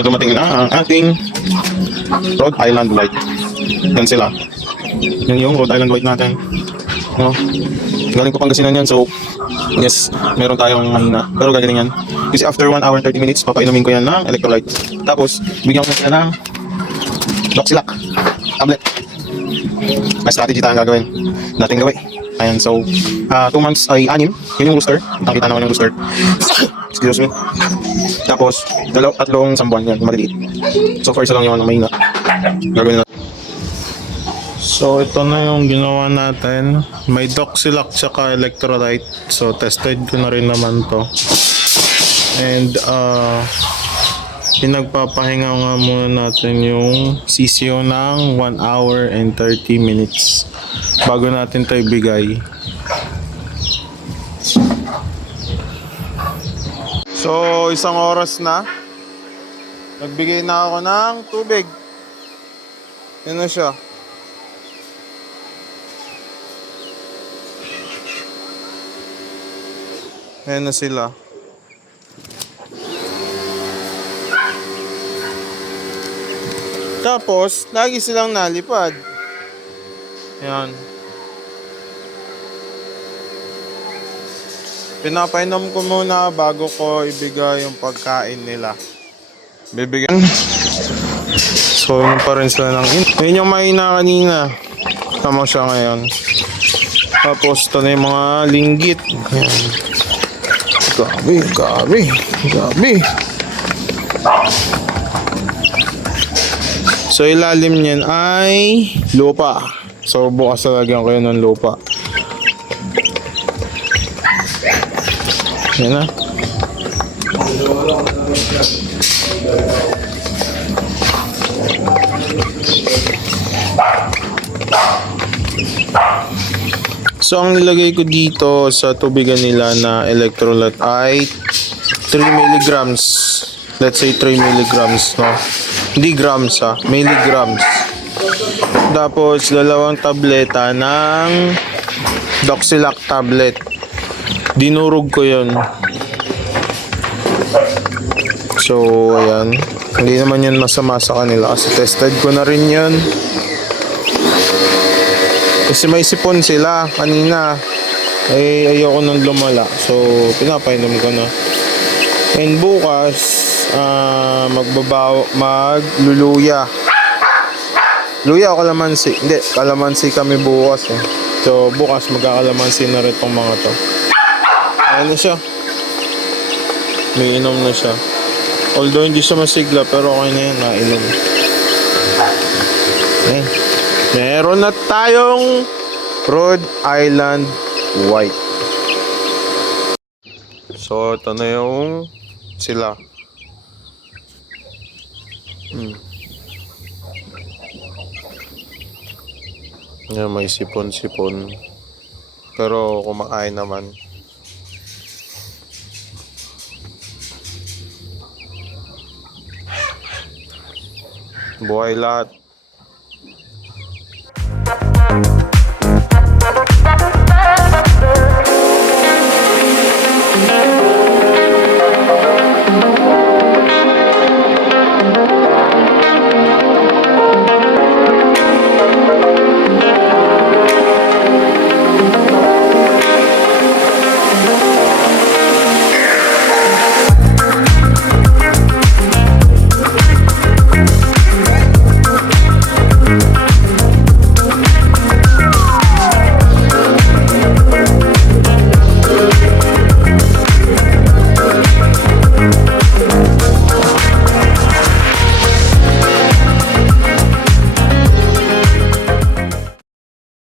So dumating na ang ating Rhode Island White. Yan sila. Yan yung Rhode Island White natin. No? Galing ko Pangasinan yan. So yes, meron tayong mahina. Pero gagaling yan. Kasi after 1 hour and 30 minutes, papainumin ko yan ng electrolyte. Tapos, bigyan ko sila ng Doxilac tablet. May strategy tayong gagawin. Dating gawin. Ayan, so 2 months ay 6. Yun yung booster. Nakita naman yung booster. Excuse me. Tapos, 3 sambuan yan, maliliit. So far, isa lang yung mahina. Gagawin na. So, ito na yung ginawa natin. May Doxilac tsaka electrolyte. So, tested ko na rin naman to. And, pinagpapahinga nga muna natin yung sisyo ng 1 hour and 30 minutes bago natin ito ibigay. So, 1 oras na. Nagbigay na ako ng tubig. Yan na siya. Ayan na sila. Tapos, lagi silang nalipad. Ayan. Pinapainom ko muna bago ko ibigay yung pagkain nila. Bibigyan. So, yun pa rin sila ng yun yung mahina kanina. Tama siya ngayon. Tapos, ito na yung mga linggit. Ayan. Gabi. So, ilalim niyan ay lupa. So, bukas talagyan ko yun ng lupa. Yan na. So, ang nilagay ko dito sa tubigan nila na electrolyte ay 3 milligrams. Let's say 3 milligrams, no? Hindi grams, ha? Milligrams. Tapos, 2 tableta ng Doxilac tablet. Dinurog ko yun. So, ayan. Hindi naman yun masama sa kanila kasi tested ko na rin yun. Kasi may sipon sila kanina. Eh, ayoko nang lumala. So, pinapainom ko na. And bukas, magluluya. Luya o kalamansi? Hindi, kalamansi kami bukas. So, bukas magkakalamansi na rin itong mga to. Ayan na siya. May inom na siya. Although hindi siya masigla, pero okay na yan, nainom. Okay. Meron na tayong Rhode Island White. So, ito na yung sila. Yan, may sipon-sipon. Pero kumakain naman. Buhay lahat.